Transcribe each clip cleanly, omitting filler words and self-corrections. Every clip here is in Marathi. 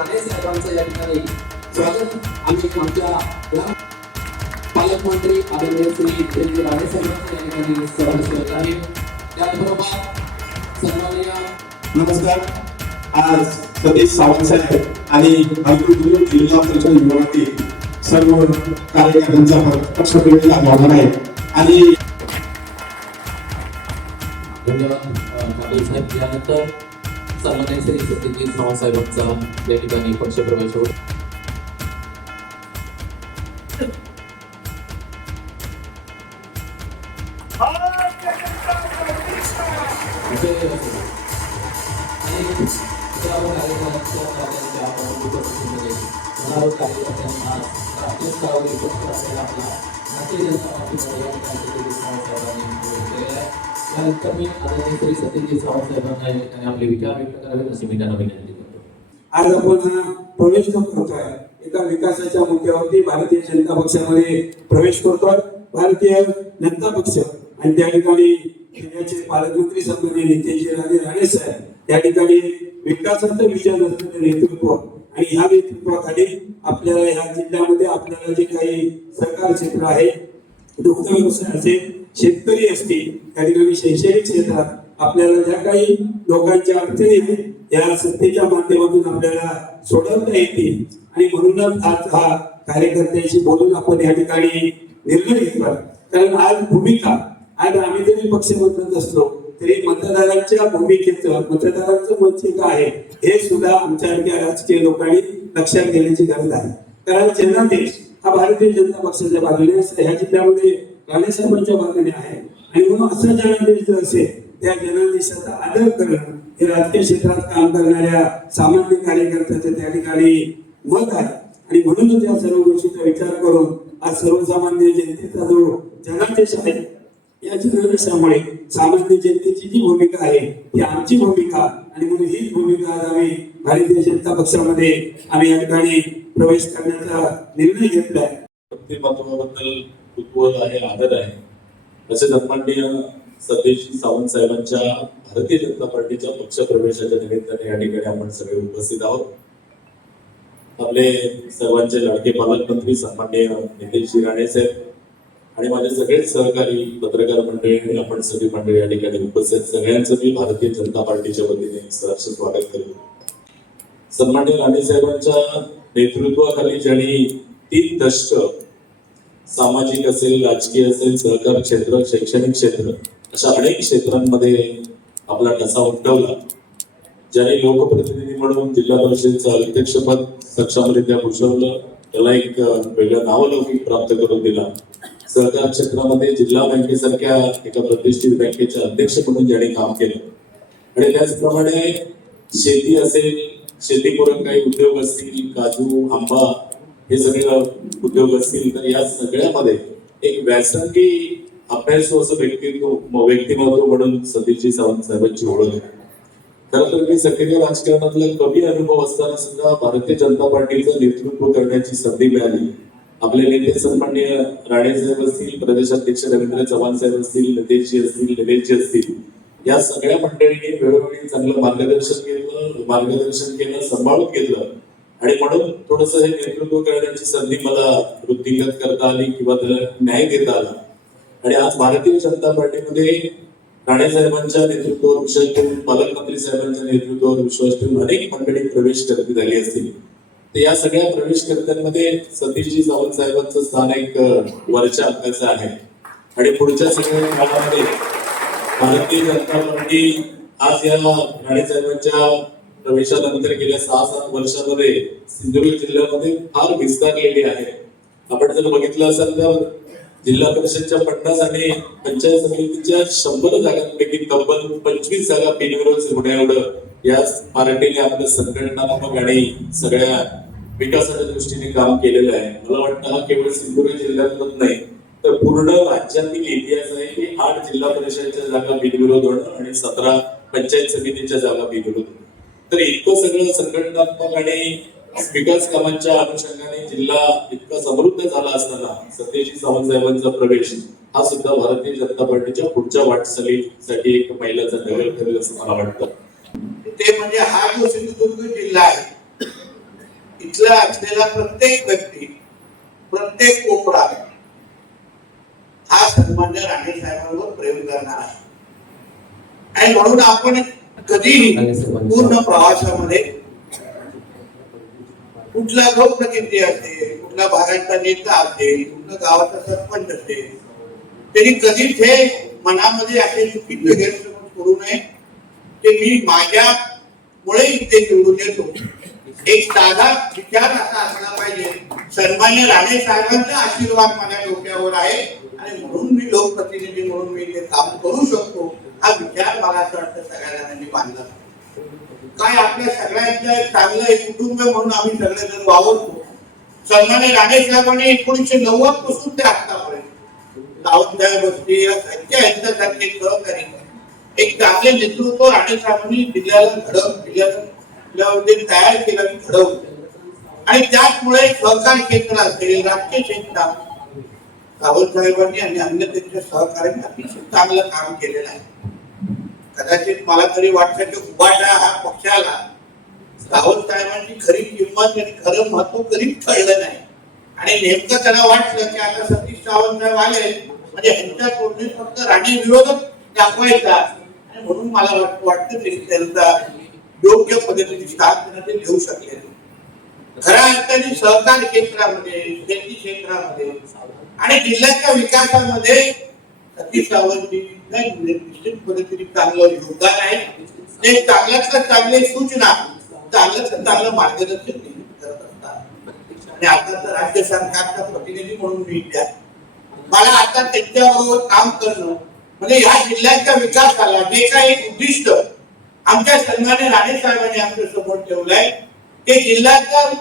राणे साहेबांचं या ठिकाणी स्वागत आम्ही आमच्या ग्राम पालकमंत्री आदरणीय श्री जितेंद्र राणे साहेबांचं या ठिकाणी स्वागत करत आहे. त्याचबरोबर सन्माननीय नमस्कार. आज सतीश सावंत साहेब आणि हरकुल जिल्हा परिषद विभागातील सर्व कार्यकर्त्यांचा पक्षप्रवेश होणार आहे आणि धन्यवाद पाटील साहेब. यानंतर सन्माननीय श्री सत्यजित सावंत साहेबांचा या ठिकाणी पक्षप्रवेश होईल. त्यानंतर मी आदरणीय श्री सत्यजित सावंत साहेबांना या ठिकाणी आपले विचार व्यक्त करावेत अशी मी त्यांना विनंती करतो. आज आपण प्रवेश करतोय एका विकासाच्या मुद्द्यावरती भारतीय जनता पक्षामध्ये प्रवेश करतोय. भारतीय जनता पक्ष आणि त्या ठिकाणी जिल्ह्याचे पालकमंत्री सन्माननीय नितेशजी राणे साहेब त्या ठिकाणी विकासाचं विजन असलेलं नेतृत्व आणि ह्या नेतृत्वाखाली आपल्याला ह्या जिल्ह्यामध्ये आपल्याला जे काही सहकार क्षेत्र आहे, दुग्ध व्यवसाय असेल, शेतकरी असतील, त्या ठिकाणी शैक्षणिक क्षेत्रात आपल्याला ज्या काही लोकांच्या अडचणी आहेत या सत्तेच्या माध्यमातून आपल्याला सोडवता येतील आणि म्हणूनच आज हा कार्यकर्त्यांशी बोलून आपण या ठिकाणी निर्णय घेतला. कारण आज भूमिका आज आम्ही जरी पक्ष बदलत असलो तरी मतदारांच्या भूमिकेचं मतदारांचं मत जे काय आहे हे सुद्धा आमच्यासारख्या राजकीय लोकांनी लक्षात घेण्याची गरज आहे. कारण जनादेश हा भारतीय जनता पक्षाच्या बाजूने ह्या जिल्ह्यामध्ये राणे साहेबांच्या बाजूने आहे आणि म्हणून असा जनादेश जर असेल त्या जनादेशाचा आदर करणं हे राजकीय क्षेत्रात काम करणाऱ्या सामान्य कार्यकर्त्याचं त्या ठिकाणी मत आहे आणि म्हणूनच या सर्व गोष्टीचा विचार करून आज सर्वसामान्य जनतेचा जो जनादेश आहे या जनादेशामुळे सामान्य जनतेची जी भूमिका आहे ती आमची भूमिका आणि म्हणून हीच भूमिका आज आम्ही भारतीय जनता पक्षामध्ये आम्ही या ठिकाणी प्रवेश करण्याचा निर्णय घेतलाय. व्यक्तिमत्वाबद्दल कुतूहल आहे, आदर आहे असे सन्माननीय सतीश सावंत साहेबांच्या भारतीय जनता पार्टीच्या पक्ष प्रवेशाच्या निमित्ताने या ठिकाणी आपण सगळे उपस्थित आहोत. आपले सर्वांचे लाडके पालकमंत्री सन्माननीय नितेशजी राणे साहेब आणि माझे सगळे सहकारी पत्रकार मंडळी आणि आपण सगळी मंडळी या ठिकाणी उपस्थित सगळ्यांचं मी भारतीय जनता पार्टीच्या वतीने सहर्ष स्वागत करतो. सन्माननीय राणे साहेबांच्या नेतृत्वाखाली ज्यांनी 3 दशक सामाजिक असेल, राजकीय असेल, सहकार क्षेत्र, शैक्षणिक क्षेत्र अशा अनेक क्षेत्रांमध्ये आपला ठसा उमटवला, ज्यांनी लोकप्रतिनिधी म्हणून जिल्हा परिषदेचं अध्यक्षपद सक्षमरित्या भूषवलं, त्याला एक वेगळं नावलौकिक प्राप्त करून दिला. सहकार क्षेत्रामध्ये जिल्हा बँकेसारख्या एका प्रतिष्ठित बँकेचे अध्यक्ष म्हणून ज्यांनी काम केलं आणि त्याचप्रमाणे शेती असेल, शेतीपूरक काही उद्योग असतील, काजू, आंबा हे सगळे उद्योग असतील, तर या सगळ्यामध्ये एक व्यासंगी अभ्यासू असं व्यक्तिमत्व म्हणून सतीशजी सावंत साहेबांची ओळख आहे. खरं तर मी सक्रिय राजकारणातला कमी अनुभव असताना सुद्धा भारतीय जनता पार्टीचं नेतृत्व करण्याची संधी मिळाली. आपले नेते सन्माननीय राणे साहेब असतील, प्रदेशाध्यक्ष रवींद्र चव्हाण साहेब असतील, नितेशजी असतील, निलेशजी असतील, या सगळ्या मंडळींनी वेळोवेळी चांगलं मार्गदर्शन केलं, सांभाळून घेतलं आणि म्हणून थोडस हे नेतृत्व करण्याची संधी मला वृत्तीगत करता आली किंवा त्याला न्याय देता आला. आणि आज भारतीय जनता पार्टीमध्ये राणे साहेबांच्या नेतृत्वावर विश्वास ठेवून, पालकमंत्री साहेबांच्या नेतृत्वावर विश्वास ठेवून अनेक मंडळी प्रवेश करत झाली असतील. तर या सगळ्या प्रवेशकर्त्यांमध्ये सतीशजी सावंत साहेबांचं स्थान एक वरच्या अंगाचं आहे आणि पुढच्या सगळ्या काळामध्ये भारतीय जनता पार्टी आज या राणे साहेबांच्या प्रवेशानंतर गेल्या 6-7 वर्षामध्ये सिंधुदुर्ग जिल्ह्यामध्ये फार विस्तारलेली आहे. आपण जर बघितलं असेल तर जिल्हा परिषदच्या 50 आणि पंचायत समितीच्या 100 जागांपैकी तब्बल 25 जागा बिनविरोध होण्याएवढं या पार्टीने आपलं संघटनात्मक आणि सगळ्या विकासाच्या दृष्टीने काम केलेलं आहे. मला वाटतं हा केवळ सिंधुदुर्ग जिल्ह्यातच नाही तर पूर्ण राज्यातील इतिहास आहे की 8 जिल्हा परिषदेच्या जागा बिनविरोध होणं आणि 17 पंचायत समितीच्या जागा बिनविरोध होणं. तर इतकं सगळं संघटनात्मक आणि विकास कामांच्या अनुषंगाने जिल्हा इतका समृद्ध झाला असताना सतीशजी सावंत साहेबांचा प्रवेश हा सुद्धा भारतीय जनता पार्टीच्या पुढच्या वाटचालीसाठी एक मैलाचा दगड ठरेल असं मला वाटतं. ते म्हणजे हा जो सिंधुदुर्ग जिल्हा आहे इथला असलेला प्रत्येक व्यक्ती, प्रत्येक कोपरा हा सन्मान्य राणे साहेबांवर प्रेम करणार आहे. आणि म्हणून आपण कधीही पूर्ण प्रवासामध्ये कुठला लोकप्रतिनिधी असेल, कुठल्या भागाचा नेता असेल, कुठल्या गावाचा सरपंच असेल, त्यांनी कधीच हे मनामध्ये असे चुकीचे गैरसमज करू नये की मी माझ्यामुळे इथे निवडून येतो. एक साधा विचार असा असला पाहिजे, सन्मान्य राणे साहेबांचा आशीर्वाद माझ्या डोक्यावर आहे आणि म्हणून मी लोकप्रतिनिधी म्हणून मी ते काम करू शकतो. हा विचार मला असं वाटतं सगळ्या जणांनी बांधला. काय आपल्या सगळ्यांचं चांगलं एक कुटुंब म्हणून आम्ही सगळेजण वावरतो. सन्मान्य राणे साहेबांनी 1990 पासून ते आतापर्यंत सावंतसाहेब असतील यांच्यासारखे सहकारी एक चांगले नेतृत्व राणे साहेबांनी जिल्ह्यामध्ये तयार केलं, घडवलं. आणि त्याचमुळे सहकारी क्षेत्र असेल, राजकीय क्षेत्रात सावंतसाहेबांनी आणि अन्य त्यांच्या सहकार्याने अतिशय चांगलं काम केलेलं आहे. कदाचित मला तरी वाटतं की उभाटा हा पक्षाला सावंतसाहेबांची खरी किंमत आणि खरं महत्व कधीच कळलं नाही. आणि नेमकं त्यांना वाटलं की आता सतीश सावंतसाहेब आले म्हणजे ह्यांच्या तोडणी फक्त राणे विरोधक दाखवायचा. आणि म्हणून मला वाटतं की त्यांचा योग्य पद्धतीने स्थान ते घेऊ शकले. खऱ्या अर्थाने सहकार क्षेत्रामध्ये, शेती क्षेत्रामध्ये आणि जिल्ह्याच्या विकासामध्ये सतीश सावंतजी निश्चित पद्धतीने चांगलं योगदान आहे. ते चांगल्यातल्या चांगले सूचना, चांगल्यातलं चांगलं मार्गदर्शन करत असतात. आणि आता तर राज्य सरकारचा प्रतिनिधी म्हणून मी इथे आहे. मला आता त्यांच्याबरोबर काम करणं म्हणजे ह्या जिल्ह्याच्या विकासाला जे काही उद्दिष्ट आमच्या सन्मान्य राणे साहेबांनी आमच्या समोर ठेवलंय ते जिल्ह्याचं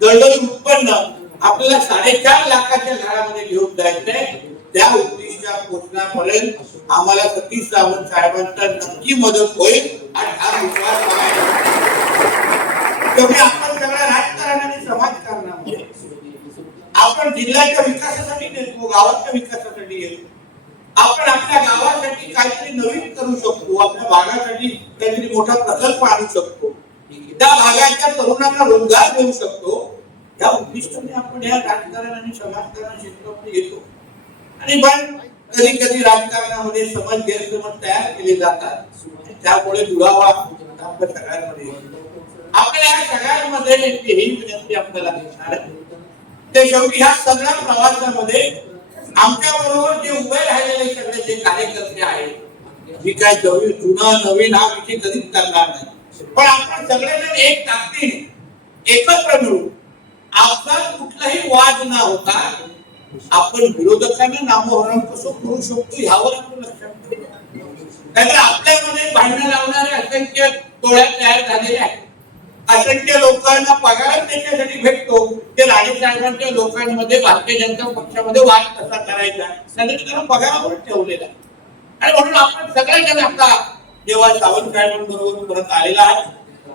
दरडोई उत्पन्न आपल्याला 4.5 लाखाच्या घरामध्ये घेऊन जायचंय. त्या उद्दिष्टा पोहोचण्यापर्यंत आम्हाला सतीश सावंत साहेबांचा नक्की मदत होईल आणि हा विश्वास आपण सगळ्या राजकारण आणि समाजकारणामध्ये आपण जिल्ह्याच्या विकासासाठी येतो, गावाच्या विकासासाठी येतो. आपण आपल्या गावासाठी काहीतरी नवीन करू शकतो, आपल्या भागासाठी काहीतरी मोठा प्रकल्प आणू शकतो, त्या भागाच्या तरुणांना रोजगार देऊ शकतो. या उद्दिष्टाने आपण या राजकारण आणि समाजकारण क्षेत्रामध्ये येतो. आणि पण कधी कधी राजकारणामध्ये समज गैरसमज तयार केले जातात. त्यामुळे दुरावा आपल्या सगळ्यांमध्ये आपल्या या सगळ्यांमध्ये ही विनंती आपल्याला दिसणार आहे. ते शेवटी ह्या सगळ्या प्रवासामध्ये आमच्या बरोबर जे उभे राहिलेले सगळे जे कार्यकर्ते आहेत, जी काय जुना नवीन हा विषय कधीच करणार नाही. पण आपण सगळेजण एक ताकदीने एकत्र मिळून आपला कुठलाही वाद न होता आपण विरोधकांना नामोहरम कसं करू शकतो यावर आपण लक्ष ठेवू. नाहीतर आपल्यामध्ये भांडण लावणारे असंख्य टोळ्या तयार झालेल्या आहेत. असंख्य लोकांना पगार त्याच्यासाठी भेटतो ते राणे साहेबांच्या लोकांमध्ये भारतीय जनता पक्षामध्ये वाद कसा करायचा त्यासाठी त्यांना पगारावर ठेवलेला आहे. आणि म्हणून आपण सगळेजण आता जेव्हा सावंत साहेबांबरोबर परत आलेला आहे,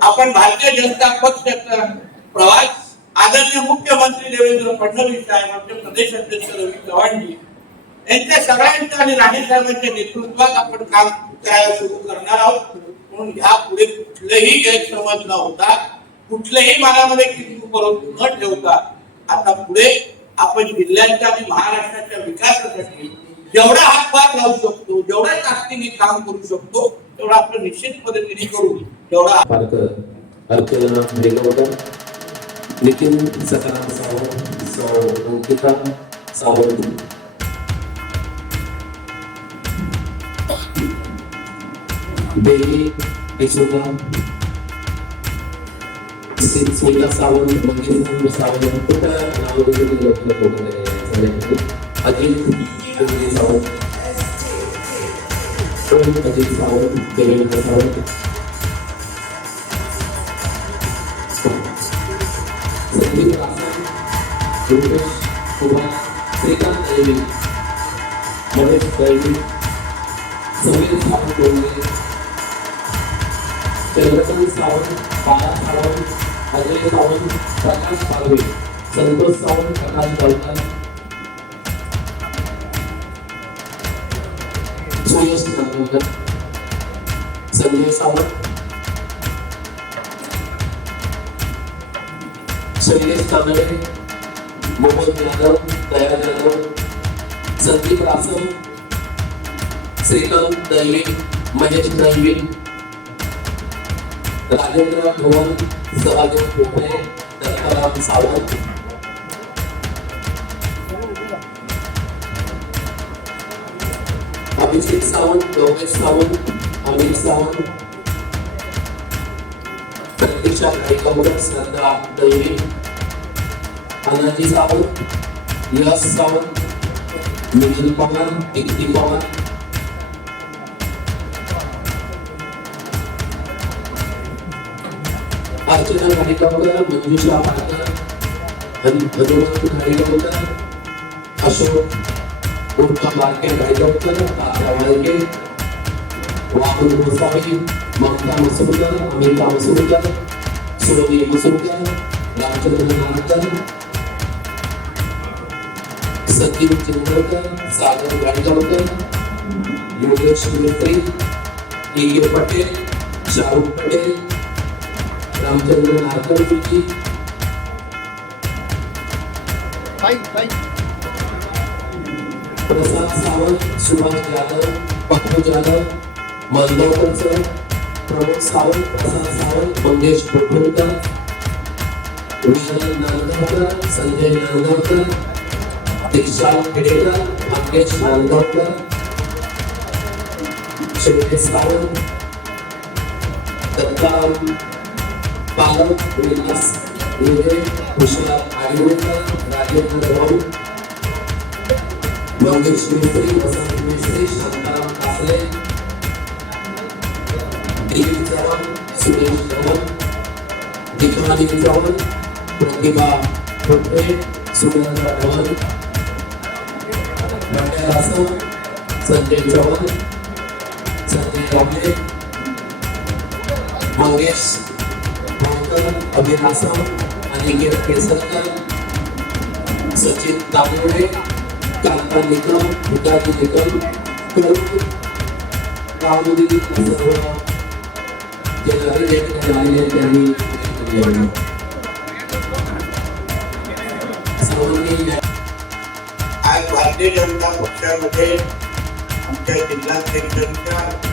आपण भारतीय जनता पक्षाचा प्रवास आदरणीय मुख्यमंत्री देवेंद्र फडणवीस साहेब, आमचे प्रदेश अध्यक्ष रवी चव्हाणजी यांच्या सगळ्यांच्या आणि राणे साहेबांच्या नेतृत्वात आपण काम करायला सुरू करणार आहोत. म्हणून ह्या पुढे कुठलेही गैरसमज न होता, कुठलेही मनामध्ये किती करून न ठेवता आता पुढे आपण जिल्ह्याच्या आणि महाराष्ट्राच्या विकासासाठी जेवढा हातभार लावू शकतो, जेवढ्या ताकदीने काम करू शकतो तेवढा आपण निश्चित पद्धतीने करू. तेवढा अर्चना मेघवकर, नितीन सकाराम सावंत, सौ अंकिता सावंत, देवी यशोदा, स्मिता सावंत, मंगेश सावंत, अजित सावंत, अजित सावंत, देवेंद्र सावंत, संदीप रासम, रुपेश कुमार, श्रीकांत देवी, महेश दैवी, समीर सावंत, चंद्रकांत सावंत, बाळा सावंत, अजय सावंत, प्रकाश पालवे, संतोष सावंत, प्रकाश पालकर, सुयश नागोदर, संजय सावंत, शैलेश कानडे, मोहन यादव, दया यादव, संदीप रासम, श्रीकांत दैविक, महेश दैविक, राजेंद्र धवन, सहदेव पोपरे, दत्ताराम सावंत, अभिषेक सावंत, गौरेश सावंत, अमित सावंत, प्रतीक्षा गायकवाड, श्रद्धा दैविक, अनाजी सावंत, यश सावंत, मिलिंद पवार, कीर्ती पवार, अर्चना गायकवाड, मंजुषा पाटकर, हनुमंत गायकवाड, अशोक उर्फ बारके गायकवाड, तात्या वाळके, वाहन गोसावी, ममता मसूरकर, अमिता मसूरकर, सुरभी मसूरकर, रामचंद्र नारकर, सचिन चिंदरकर, सागर गायकवाड, योगेश मिस्त्री, के पटेल, शाहरुख पटेल, रामचंद्र नारकर जी, प्रसाद सावंत, सुभाष जाधव, पप्पू जाधव, मालगावकर सर, प्रमोद सावंत, प्रसाद सावंत, मंगेश कोटुंकर, विशाल नांदगावकर, संजय नांदगावकर, दीक्षा खेडेकर, मंगेश नांदगावकर, शैलेश सावंत, दत्ताराम पालक, विलास विजय, कुशला आयुर्वेकर, राजेंद्र भाऊ, योगेश मिस्त्री, वसंत मिस्त्री, शांताराम कासले, दिलीप चव्हाण, सुरेश चव्हाण, दीपाली चव्हाण, प्रतिभा ठोकरे, सुरेंद्र चव्हाण, पांड्या रासम, संजय चव्हाण, संजय रावले, मंगेश भावकर, अभिनासम, अनिकेत केसरकर, सचिन तांबोळे, कांता निकम, विकास निकम, करून राहुल सर्व जगातील झालेले त्यांनी सर्वांनी आज भारतीय जनता पक्षामध्ये आमच्या जिल्हाध्यक्षांच्या